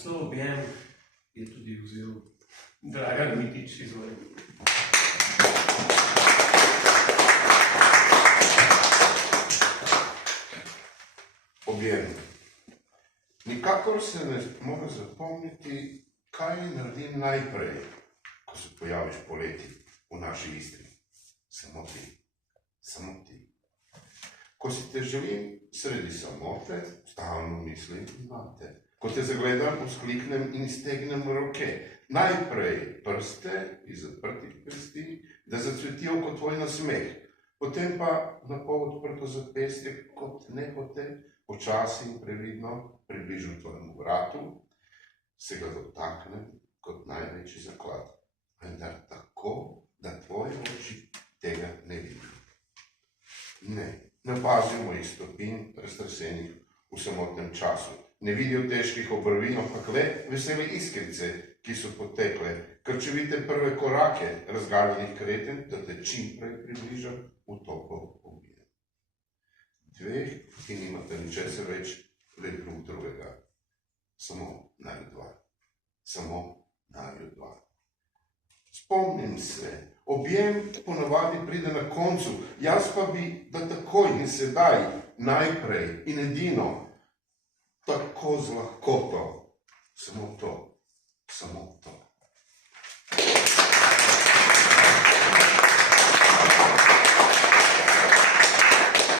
naslov objem je tudi vzel Dragan Mitić, izvoli. Objem. Nikakor se ne mora zapomniti, kaj naredim najprej, ko se pojaviš poleti v naši Istri. Samo ti. Samo ti. Ko si te želim sredi samote, stalno mislim nate. Ko te zagledam, vzkliknem in iztegnem roke. Najprej prste iz zaprtih prsti, da zacvetijo kot tvoj nasmeh. Potem pa na pol odprto zapestje, kot nehote, počasi in previdno približam tvojemu vratu, se ga dotaknem kot največji zaklad. Vendar tako, da tvoje oči tega ne vidijo. Ne opazijo mojih stopinj raztresenih v samotnem času. Ne vidijo težkih obrvi, ampak le vesele iskrice, ki so potekle, krčevite prve korake razgaljenih kreten, da te čim prej približam v topel objem. Dveh, ki nimate ničesar več, le drug drugega. Samo naju dva. Samo naju dva. Spomnim se, objem ponavadi pride na koncu, jaz pa bi, da takoj in sedaj, najprej in edino, tako z lahkoto, samo to.